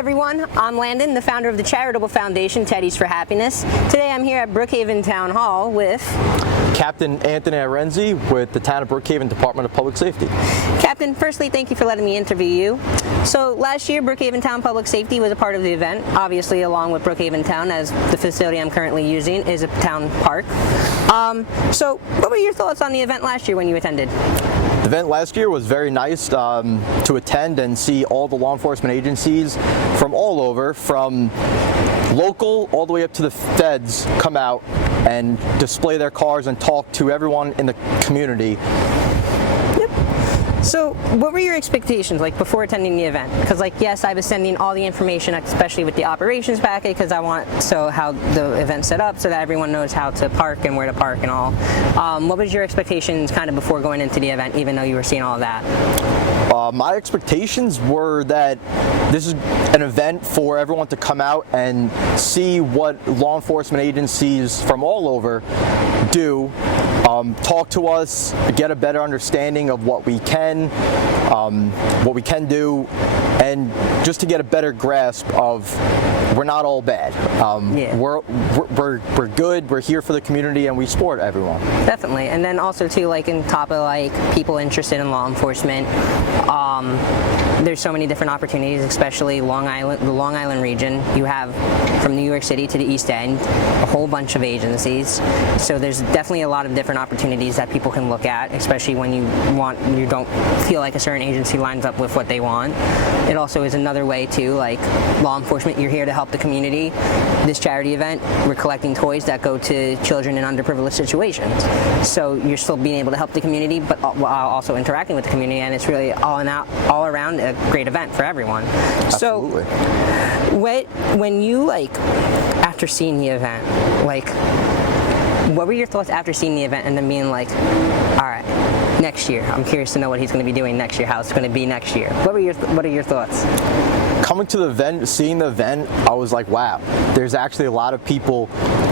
everyone, I'm Landan, the founder of the Charitable Foundation, Teddies for Happiness. Today I'm here at Brookhaven Town Hall with Captain Anthony Irenze with the Town of Brookhaven Department of Public Safety. Captain, firstly, thank you for letting me interview you. So last year, Brookhaven Town Public Safety was a part of the event, obviously along with Brookhaven Town, as the facility I'm currently using is a town park. So what were your thoughts on the event last year when you attended? The event last year was very nice to attend and see all the law enforcement agencies from all over, from local all the way up to the feds, come out and display their cars and talk to everyone in the community. So what were your expectations like before attending the event? Because yes, I was sending all the information, especially with the operations packet, because I want how the event's set up so that everyone knows how to park and where to park and all. What was your expectations kind of before going into the event, even though you were seeing all of that? My expectations were that this is an event for everyone to come out and see what law enforcement agencies from all over do, talk to us, get a better understanding of what we can do, and just to get a better grasp of we're not all bad. We're good. We're here for the community, and we support everyone. Definitely, and then also too, in top of people interested in law enforcement, there's so many different opportunities, especially the Long Island region. You have from New York City to the East End a whole bunch of agencies. So there's definitely a lot of different opportunities that people can look at, especially when you don't feel like a certain agency lines up with what they want. It also is another way too, law enforcement, you're here to help the community. This charity event, we're collecting toys that go to children in underprivileged situations. So you're still being able to help the community, but while also interacting with the community, and it's really all around a great event for everyone. Absolutely. So when you after seeing the event, what were your thoughts after seeing the event and then being all right, next year, I'm curious to know what he's going to be doing next year, how it's going to be next year. What are your thoughts? Coming to the event, seeing the event, I was like, wow, there's actually a lot of people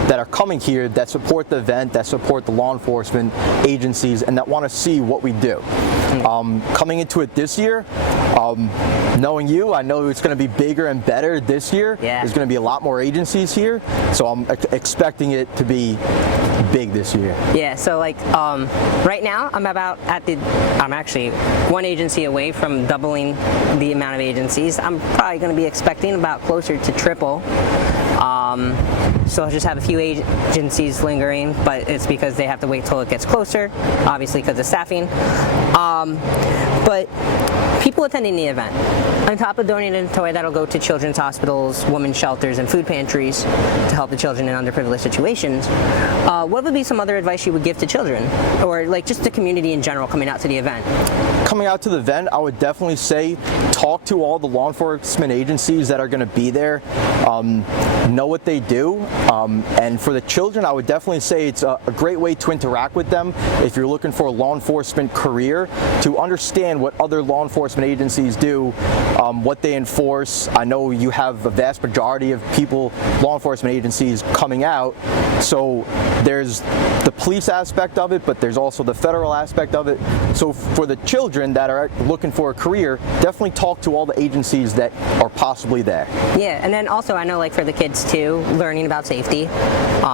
that are coming here that support the event, that support the law enforcement agencies, and that want to see what we do. Coming into it this year, knowing you, I know it's going to be bigger and better this year. Yeah. There's going to be a lot more agencies here, so I'm expecting it to be big this year. Yeah, so right now I'm actually one agency away from doubling the amount of agencies. I'm probably going to be expecting about closer to triple. So I'll just have a few agencies lingering, but it's because they have to wait till it gets closer, obviously because of staffing. But people attending the event, on top of donating a toy that'll go to children's hospitals, women's shelters, and food pantries to help the children in underprivileged situations, what would be some other advice you would give to children, or just the community in general coming out to the event? Coming out to the event, I would definitely say talk to all the law enforcement agencies that are going to be there, know what they do, and for the children, I would definitely say it's a great way to interact with them if you're looking for a law enforcement career, to understand what other law enforcement agencies do, what they enforce. I know you have a vast majority of law enforcement agencies coming out, so there's the police aspect of it, but there's also the federal aspect of it. So for the children that are looking for a career, definitely talk to all the agencies that are possibly there. Yeah, and then also I know for the kids too, learning about safety,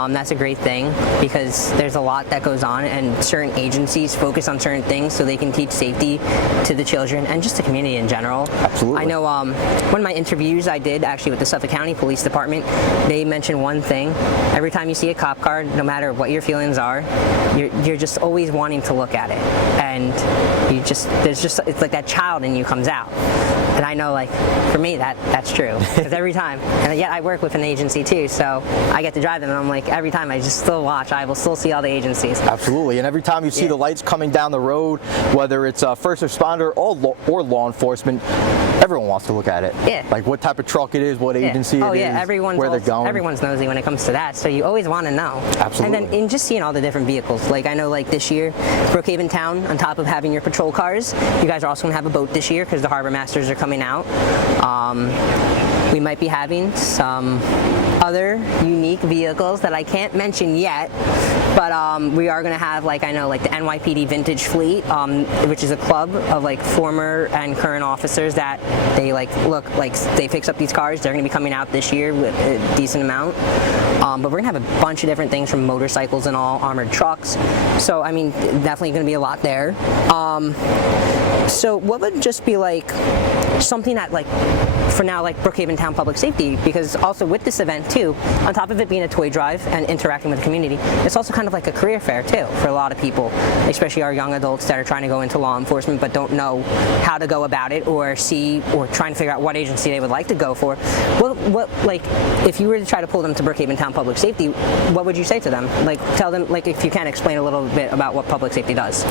that's a great thing because there's a lot that goes on and certain agencies focus on certain things so they can teach safety to the children and just the community in general. Absolutely. I know one of my interviews I did actually with the Suffolk County Police Department, they mentioned one thing: every time you see a cop car, no matter what your feelings are, you're just always wanting to look at it, and it's like that child in you comes out. And I know for me that's true, because every time, and yet I work with an agency too, so I get to drive them, and I'm every time I just still watch, I will still see all the agencies. Absolutely, and every time you see the lights coming down the road, whether it's a first responder or law enforcement, everyone wants to look at it. Yeah. What type of truck it is, what agency it is, where they're going. Everyone's nosy when it comes to that, so you always want to know. Absolutely. And then in just seeing all the different vehicles, I know this year, Brookhaven Town, on top of having your patrol cars, you guys are also going to have a boat this year because the harbor masters are coming out. We might be having some other unique vehicles that I can't mention yet, but we are going to have, like, I know, like the NYPD Vintage Fleet, which is a club of like former and current officers that they they fix up these cars. They're going to be coming out this year with a decent amount, but we're going to have a bunch of different things from motorcycles and all, armored trucks. So I mean, definitely going to be a lot there. So what would just be like something that, like, for now, like Brookhaven Town Public Safety, because also with this event too, on top of it being a toy drive and interacting with the community, it's also kind of like a career fair too for a lot of people, especially our young adults that are trying to go into law enforcement but don't know how to go about it, or trying to figure out what agency they would like to go for. What like, if you were to try to pull them to Brookhaven Town Public Safety, what would you say to them? Like, tell them, like, if you can explain a little bit about what public safety does.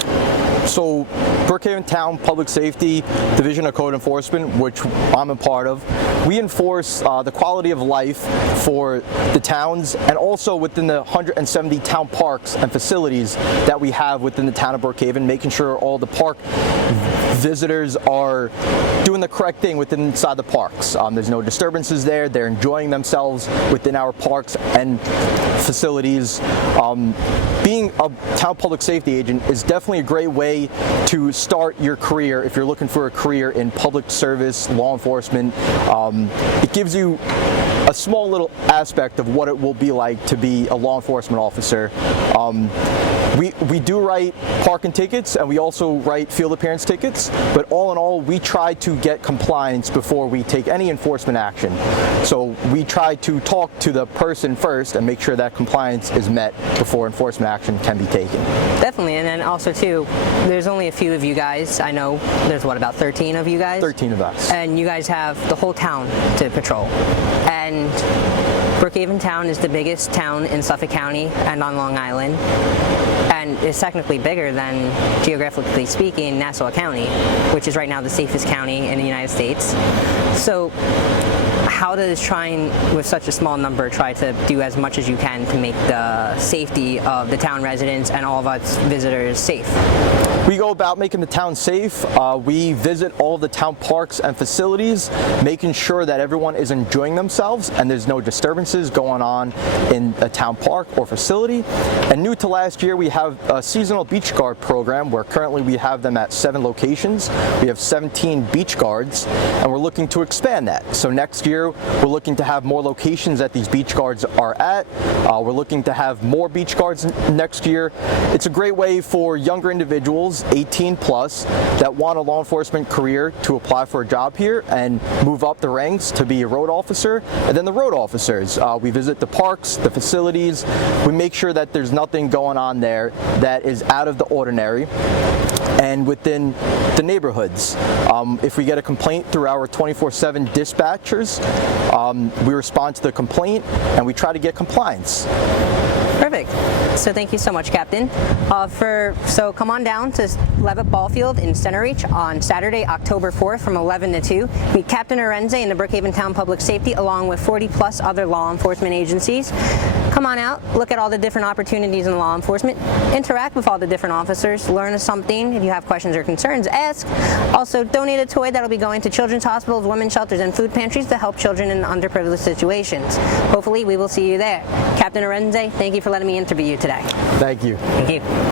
So Brookhaven Town Public Safety Division of Code Enforcement, which I'm a part of, we enforce the quality of life for the towns and also within the 170 town parks and facilities that we have within the town of Brookhaven, making sure all the park visitors are doing the correct thing inside the parks. There's no disturbances there. They're enjoying themselves within our parks and facilities. Being a town public safety agent is definitely a great way to start your career if you're looking for a career in public service, law enforcement. It gives you a small little aspect of what it will be like to be a law enforcement officer. We do write parking tickets and we also write field appearance tickets, but all in all, we try to get compliance before we take any enforcement action. So we try to talk to the person first and make sure that compliance is met before enforcement action can be taken. Definitely, and then also too, there's only a few of you guys. I know there's what, about 13 of you guys? 13 of us. And you guys have the whole town to patrol. And Brookhaven Town is the biggest town in Suffolk County and on Long Island, and is technically bigger than, geographically speaking, Nassau County, which is right now the safest county in the United States. So how does trying with such a small number try to do as much as you can to make the safety of the town residents and all of us visitors safe? We go about making the town safe. We visit all of the town parks and facilities, making sure that everyone is enjoying themselves and there's no disturbances going on in a town park or facility. And new to last year, we have a seasonal beach guard program where currently we have them at 7 locations. We have 17 beach guards and we're looking to expand that. So next year, we're looking to have more locations that these beach guards are at. We're looking to have more beach guards next year. It's a great way for younger individuals, 18 plus, that want a law enforcement career to apply for a job here and move up the ranks to be a road officer. And then the road officers, we visit the parks, the facilities. We make sure that there's nothing going on there that is out of the ordinary. And within the neighborhoods, if we get a complaint through our 24/7 dispatchers, we respond to the complaint and we try to get compliance. Perfect. So thank you so much, Captain. So come on down to Levitt Ballfield in Center Reach on Saturday, October 4th from 11 to 2. Meet Captain Irenze in the Brookhaven Town Public Safety along with 40 plus other law enforcement agencies. Come on out, look at all the different opportunities in law enforcement, interact with all the different officers, learn something. If you have questions or concerns, ask. Also, donate a toy that'll be going to children's hospitals, women's shelters, and food pantries to help children in underprivileged situations. Hopefully, we will see you there. Captain Irenze, thank you for letting me interview you today. Thank you. Thank you.